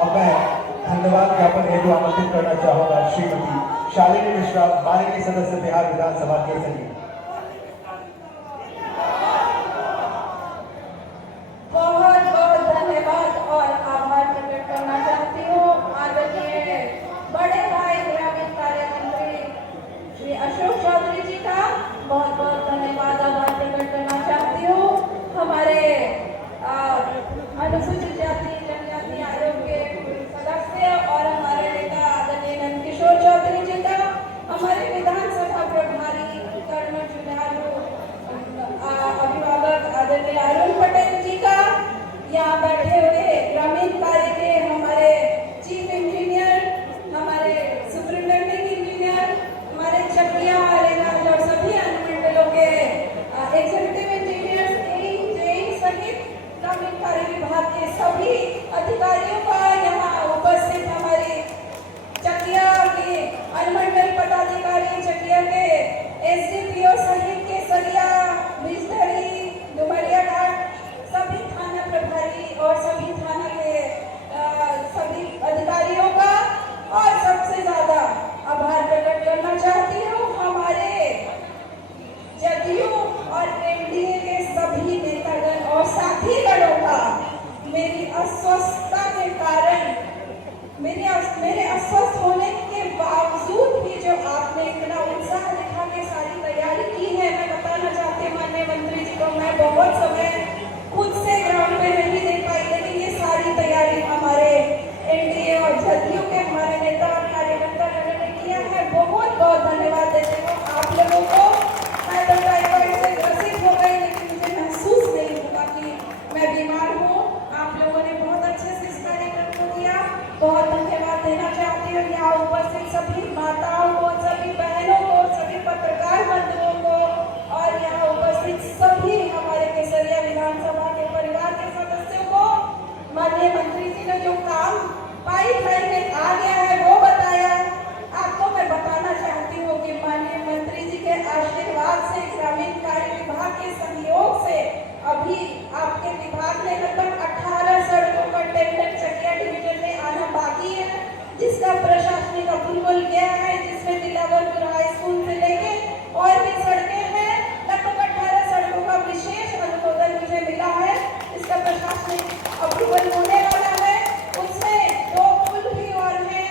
अब मैं धन्यवाद ज्ञापन हेतु आमंत्रित करना चाहूंगा श्रीमती शालिनी मिश्रा, माननीय सदस्य बिहार विधानसभा केसरी। बहुत बहुत धन्यवाद और आभार प्रकट करना चाहती हूँ आदरणीय बड़े भाई ग्रामीण कार्य मंत्री श्री अशोक चौधरी जी का बहुत बहुत धन्यवाद आभार प्रकट करना चाहती हूँ। हमारे अनुसूचित जाति जनजाति आयोग के सदस्य और हमारे नेता आदरणीय नंदकिशोर चौधरी जी का, हमारे विधानसभा प्रभारी कर्नल जुझारू अभिभावक आदरणीय अरुण पटेल जी का, यहाँ बैठे हुए ग्रामीण कार्य के हमारे चीफ इंजीनियर, हमारे सुपरिटेंडिंग इंजीनियर, हमारे चकिया रेंज और सभी अनुमंडलों के एग्जीक्यूटिव इंजीनियर्स, जेई सहित ग्रामीण कार्य विभाग के सभी अधिकारियों का, यहाँ उपस्थित हमारे चकिया के अनुमंडल पदाधिकारी, चकिया के एसडीपीओ सहित के सरिया, बिजधरी, डुमरिया घाट, सभी थाना प्रभारी और सभी थाना के सभी अधिकारियों का, और सबसे ज्यादा आभार प्रकट करना चाहती हूँ हमारे जदयू और एनडीए के सभी नेतागण और साथीगणों का। मेरी अस्वस्थता के कारण, मेरे अस्वस्थ होने के बावजूद भी जो आपने इतना उत्साह दिखा के सारी तैयारी की है, मैं बताना चाहती हूँ माननीय मंत्री जी को, मैं बहुत समय खुद से ग्राउंड पे नहीं दे पाई, लेकिन ये सारी तैयारी हमारे एनडीए और जदयू के हमारे नेता और कार्यकर्ता ने किया है। बहुत बहुत धन्यवाद देते हो आप लोगों को। मैं तो टाइफाइड से ग्रसित हो गई, लेकिन मुझे महसूस नहीं हुआ कि मैं बीमार हूँ। आप लोगों ने बहुत अच्छे से इस कार्यक्रम को किया, बहुत धन्यवाद देना चाहती हूँ यहाँ उपस्थित सभी माताओं को, सभी बहनों को, सभी पत्रकार बंधुओं को, और यहाँ उपस्थित सभी हमारे केसरिया विधानसभा के परिवार के सदस्यों को। माननीय मंत्री जी ने जो काम पाइपलाइन में आ गया है वो बताया, आपको मैं बताना चाहती हूँ कि माननीय मंत्री जी के आशीर्वाद से, ग्रामीण कार्य विभाग के सहयोग से अभी आपके विभाग में लगभग 18 सड़कों का टेंडर चकिया डिवीजन में आना बाकी है, जिसका प्रशासनिक अप्रूवल गया है, जिसमें दिलावरपुर हाई स्कूल से लेके और भी सड़कें हैं। लगभग 18 सड़कों का विशेष अनुमोदन मुझे मिला है, इसका प्रशासनिक अप्रूवल होने वाला है। उसमें 2 पुल भी और हैं।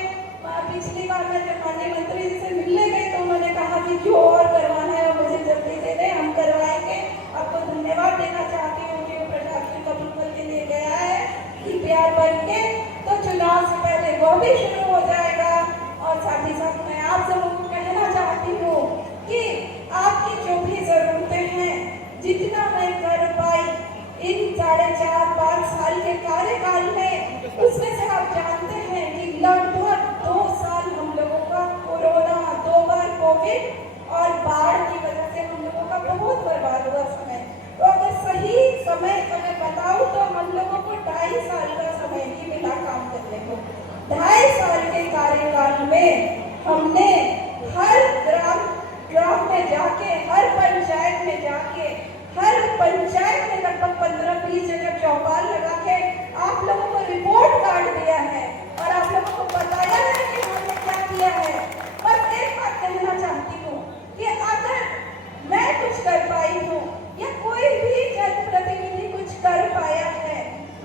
पिछली बार मैं जब माननीय मंत्री जी से मिलने गई तो उन्होंने कहा कि जो और करवाना है वो मुझे जल्दी दे दें, हम करवाएंगे। आपको धन्यवाद देना चाहती हूँ कि प्रशासनिक अप्रूवल के लिए गया है DPR बन के, तो चुनाव से पहले वो भी शुरू हो जाएगा। और साथ ही साथ मैं आप सबों को कहना चाहती हूँ कि आपकी जो भी जरूरतें हैं, जितना मैं कर पाई इन 4.5-5 साल के कार्यकाल में, उसमें से आप जानते हैं कि लगभग 2 साल हम लोगों का कोरोना, 2 बार कोविड और बाढ़ की वजह से हम लोगों का बहुत बर्बाद हुआ समय। तो अगर सही समय अगर बताऊं तो हम लोगों को 2.5 साल का समय ही मिला काम करने को। 2.5 साल के कार्यकाल में हमने हर ग्राम में जाके, हर पंचायत में जाके, हर पंचायत में लगभग 15-20 जगह चौपाल लगा के आप लोगों को रिपोर्ट कार्ड दिया है और आप लोगों को बताया है कि हमने क्या किया है। बस एक बात कहना चाहती हूँ कि अगर मैं कुछ कर पाई हूँ या कोई भी जनप्रतिनिधि कुछ कर पाया है,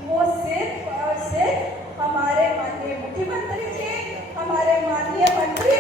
वो सिर्फ और सिर्फ हमारे माननीय मुख्यमंत्री जी, हमारे माननीय मंत्री